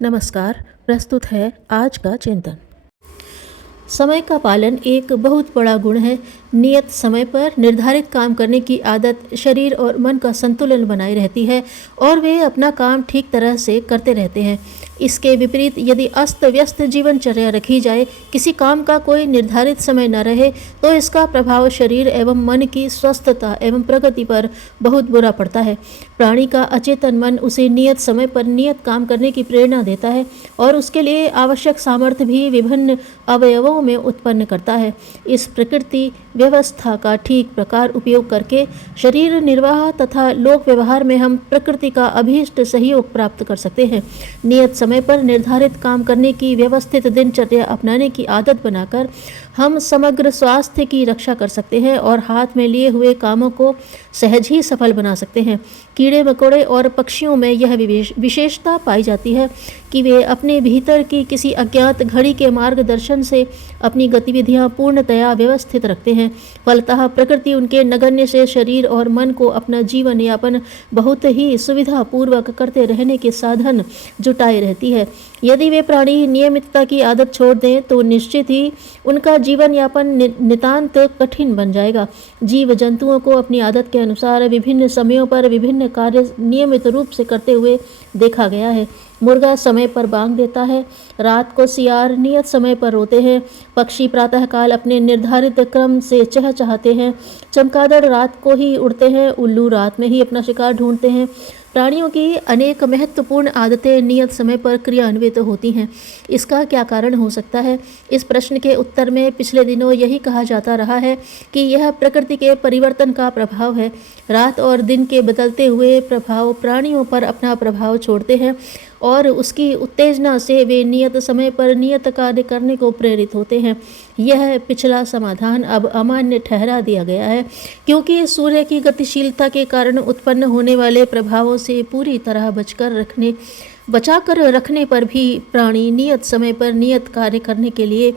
नमस्कार। प्रस्तुत है आज का चिंतन। समय का पालन एक बहुत बड़ा गुण है। नियत समय पर निर्धारित काम करने की आदत शरीर और मन का संतुलन बनाए रहती है और वे अपना काम ठीक तरह से करते रहते हैं। इसके विपरीत यदि अस्त व्यस्त जीवनचर्या रखी जाए, किसी काम का कोई निर्धारित समय न रहे, तो इसका प्रभाव शरीर एवं मन की स्वस्थता एवं प्रगति पर बहुत बुरा पड़ता है। प्राणी का अचेतन मन उसे नियत समय पर नियत काम करने की प्रेरणा देता है और उसके लिए आवश्यक सामर्थ्य भी विभिन्न अवयवों में उत्पन्न करता है। इस प्रकृति व्यवस्था का ठीक प्रकार उपयोग करके शरीर निर्वाह तथा लोक व्यवहार में हम प्रकृति का अभीष्ट सहयोग प्राप्त कर सकते हैं। नियत समय पर निर्धारित काम करने की व्यवस्थित दिनचर्या अपनाने की आदत बनाकर हम समग्र स्वास्थ्य की रक्षा कर सकते हैं और हाथ में लिए हुए कामों को सहज ही सफल बना सकते हैं। कीड़े मकोड़े और पक्षियों में यह विशेषता पाई जाती है कि वे अपने भीतर की किसी अज्ञात घड़ी के मार्गदर्शन से अपनी गतिविधियां पूर्णतया व्यवस्थित रखते हैं। फलतः प्रकृति उनके नगण्य से शरीर और मन को अपना जीवन यापन बहुत ही सुविधापूर्वक करते रहने के साधन जुटाए रहती है। यदि वे प्राणी नियमितता की आदत छोड़ दें तो निश्चित ही उनका जीवन यापन नितांत कठिन बन जाएगा। जीव जंतुओं को अपनी आदत के अनुसार विभिन्न समयों पर विभिन्न कार्य नियमित रूप से करते हुए देखा गया है। मुर्गा समय पर बांग देता है, रात को सियार नियत समय पर रोते हैं, पक्षी प्रातःकाल अपने निर्धारित क्रम से चहचहाते हैं, चमगादड़ रात को ही उड़ते हैं, उल्लू रात में ही अपना शिकार ढूंढते हैं। प्राणियों की अनेक महत्वपूर्ण आदतें नियत समय पर क्रियान्वित होती हैं। इसका क्या कारण हो सकता है? इस प्रश्न के उत्तर में पिछले दिनों यही कहा जाता रहा है कि यह प्रकृति के परिवर्तन का प्रभाव है। रात और दिन के बदलते हुए प्रभाव प्राणियों पर अपना प्रभाव छोड़ते हैं और उसकी उत्तेजना से वे नियत समय पर नियत कार्य करने को प्रेरित होते हैं। यह पिछला समाधान अब अमान्य ठहरा दिया गया है, क्योंकि सूर्य की गतिशीलता के कारण उत्पन्न होने वाले प्रभावों से पूरी तरह बचाकर रखने पर भी प्राणी नियत समय पर नियत कार्य करने के लिए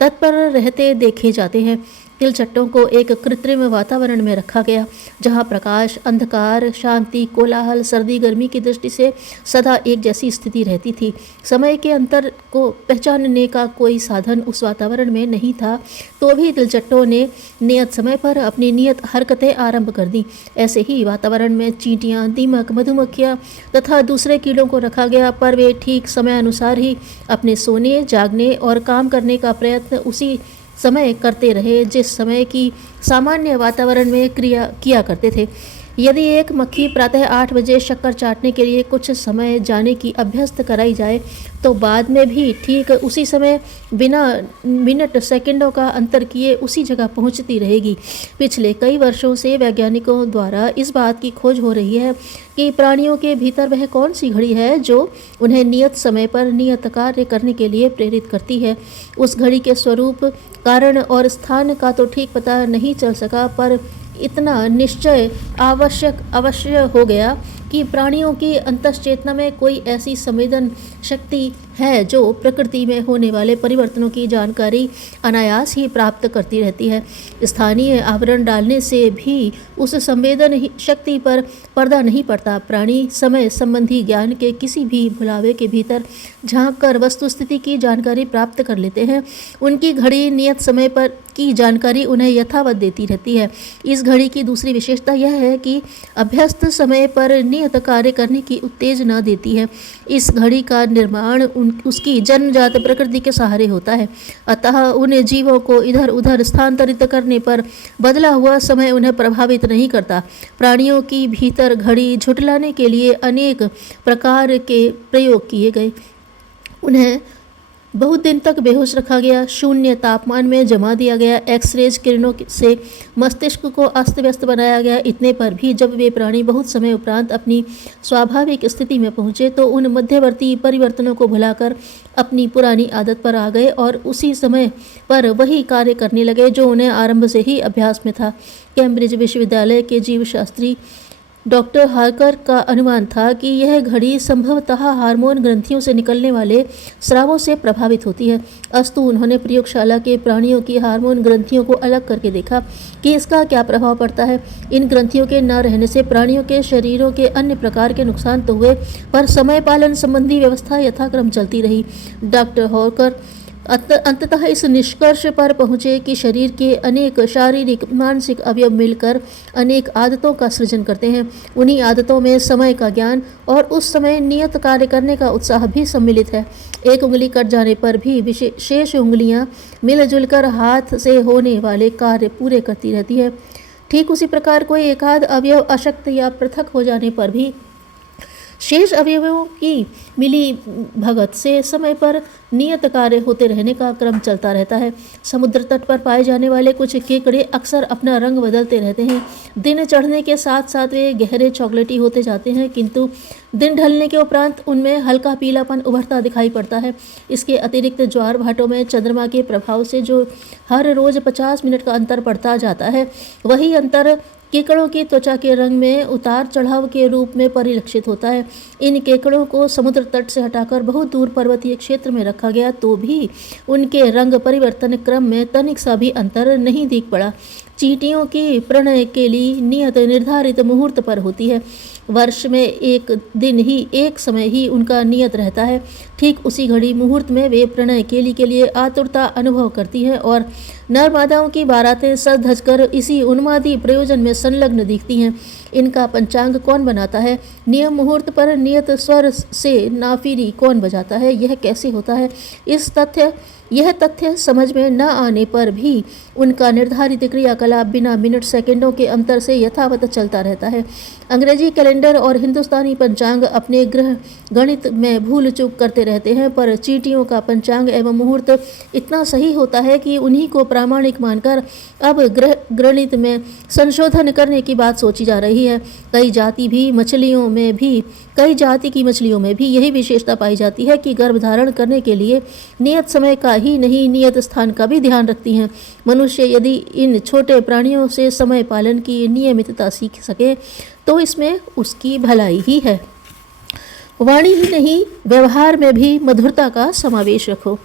तत्पर रहते देखे जाते हैं। तिलचट्टों को एक कृत्रिम वातावरण में रखा गया, जहां प्रकाश, अंधकार, शांति, कोलाहल, सर्दी, गर्मी की दृष्टि से सदा एक जैसी स्थिति रहती थी। समय के अंतर को पहचानने का कोई साधन उस वातावरण में नहीं था, तो भी तिलचट्टों ने नियत समय पर अपनी नियत हरकतें आरंभ कर दी। ऐसे ही वातावरण में चींटियां, दीमक, मधुमक्खियां तथा दूसरे कीड़ों को रखा गया, पर वे ठीक समय अनुसार ही अपने सोने, जागने और काम करने का प्रयत्न उसी समय करते रहे जिस समय की सामान्य वातावरण में क्रिया किया करते थे। यदि एक मक्खी प्रातः 8 बजे शक्कर चाटने के लिए कुछ समय जाने की अभ्यस्त कराई जाए, तो बाद में भी ठीक उसी समय बिना मिनट सेकंडों का अंतर किए उसी जगह पहुंचती रहेगी। पिछले कई वर्षों से वैज्ञानिकों द्वारा इस बात की खोज हो रही है कि प्राणियों के भीतर वह कौन सी घड़ी है जो उन्हें नियत समय पर नियत कार्य करने के लिए प्रेरित करती है। उस घड़ी के स्वरूप, कारण और स्थान का तो ठीक पता नहीं चल सका, पर इतना निश्चय अवश्य हो गया कि प्राणियों की अंतश्चेतना में कोई ऐसी संवेदन शक्ति है जो प्रकृति में होने वाले परिवर्तनों की जानकारी अनायास ही प्राप्त करती रहती है। स्थानीय आवरण डालने से भी उस संवेदन शक्ति पर पर्दा नहीं पड़ता। प्राणी समय संबंधी ज्ञान के किसी भी भुलावे के भीतर झांक कर वस्तुस्थिति की जानकारी प्राप्त कर लेते हैं। उनकी घड़ी नियत समय पर की जानकारी उन्हें यथावत देती रहती है। इस घड़ी की दूसरी विशेषता यह है कि अभ्यस्त समय पर नियत कार्य करने की उत्तेजना देती है। इस घड़ी का निर्माण उसकी जन्मजात प्रकृति के सहारे होता है, अतः उन जीवों को इधर उधर स्थानांतरित करने पर बदला हुआ समय उन्हें प्रभावित नहीं करता। प्राणियों की भीतर घड़ी झुठलाने के लिए अनेक प्रकार के प्रयोग किए गए। उन्हें बहुत दिन तक बेहोश रखा गया, शून्य तापमान में जमा दिया गया, एक्सरेज किरणों से मस्तिष्क को अस्त व्यस्त बनाया गया। इतने पर भी जब वे प्राणी बहुत समय उपरांत अपनी स्वाभाविक स्थिति में पहुँचे तो उन मध्यवर्ती परिवर्तनों को भुलाकर अपनी पुरानी आदत पर आ गए और उसी समय पर वही कार्य करने लगे जो उन्हें आरंभ से ही अभ्यास में था। कैम्ब्रिज विश्वविद्यालय के जीवशास्त्री डॉक्टर हार्कर का अनुमान था कि यह घड़ी संभवतः हार्मोन ग्रंथियों से निकलने वाले स्रावों से प्रभावित होती है। अस्तु उन्होंने प्रयोगशाला के प्राणियों की हार्मोन ग्रंथियों को अलग करके देखा कि इसका क्या प्रभाव पड़ता है। इन ग्रंथियों के न रहने से प्राणियों के शरीरों के अन्य प्रकार के नुकसान तो हुए, पर समय पालन संबंधी व्यवस्था यथाक्रम चलती रही। डॉक्टर हार्कर अंततः इस निष्कर्ष पर पहुंचे कि शरीर के अनेक शारीरिक मानसिक अवयव मिलकर अनेक आदतों का सृजन करते हैं। उन्हीं आदतों में समय का ज्ञान और उस समय नियत कार्य करने का उत्साह भी सम्मिलित है। एक उंगली कट जाने पर भी शेष उंगलियां मिलजुल कर हाथ से होने वाले कार्य पूरे करती रहती है। ठीक उसी प्रकार कोई एकाध अवयव अशक्त या पृथक हो जाने पर भी शेष अवयवों की मिली भगत से समय पर नियत कार्य होते रहने का क्रम चलता रहता है। समुद्र तट पर पाए जाने वाले कुछ केकड़े अक्सर अपना रंग बदलते रहते हैं। दिन चढ़ने के साथ साथ वे गहरे चॉकलेटी होते जाते हैं, किंतु दिन ढलने के उपरांत उनमें हल्का पीलापन उभरता दिखाई पड़ता है। इसके अतिरिक्त ज्वार भाटों में चंद्रमा के प्रभाव से जो हर रोज 50 मिनट का अंतर पड़ता जाता है, वही अंतर केकड़ों की त्वचा के रंग में उतार चढ़ाव के रूप में परिलक्षित होता है। इन केकड़ों को समुद्र तट से हटाकर बहुत दूर पर्वतीय क्षेत्र में रखा गया तो भी उनके रंग परिवर्तन क्रम में तनिक सा भी अंतर नहीं दिख पड़ा। चींटियों की प्रणय के लिए नियत निर्धारित मुहूर्त पर होती है। वर्ष में एक दिन ही, एक समय ही उनका नियत रहता है। ठीक उसी घड़ी मुहूर्त में वे प्रणय केली के लिए आतुरता अनुभव करती हैं और नर मादाओं की बारातें सज धज कर इसी उन्मादी प्रयोजन में संलग्न दिखती हैं। इनका पंचांग कौन बनाता है? नियम मुहूर्त पर नियत स्वर से नाफिरी कौन बजाता है? यह कैसे होता है? यह तथ्य समझ में न आने पर भी उनका निर्धारित क्रियाकलाप बिना मिनट सेकंडों के अंतर से यथावत चलता रहता है। अंग्रेजी कैलेंडर और हिंदुस्तानी पंचांग अपने ग्रह गणित में भूल चूक करते रहते हैं, पर चींटियों का पंचांग एवं मुहूर्त इतना सही होता है कि उन्हीं को प्रामाणिक मानकर अब ग्रह गणित में संशोधन करने की बात सोची जा रही है। कई जाति की मछलियों में भी यही विशेषता पाई जाती है कि गर्भधारण करने के लिए नियत समय का ही नहीं, नियत स्थान का भी ध्यान रखती हैं। मनुष्य यदि इन छोटे प्राणियों से समय पालन की नियमितता सीख सके तो इसमें उसकी भलाई ही है। वाणी ही नहीं, व्यवहार में भी मधुरता का समावेश रखो।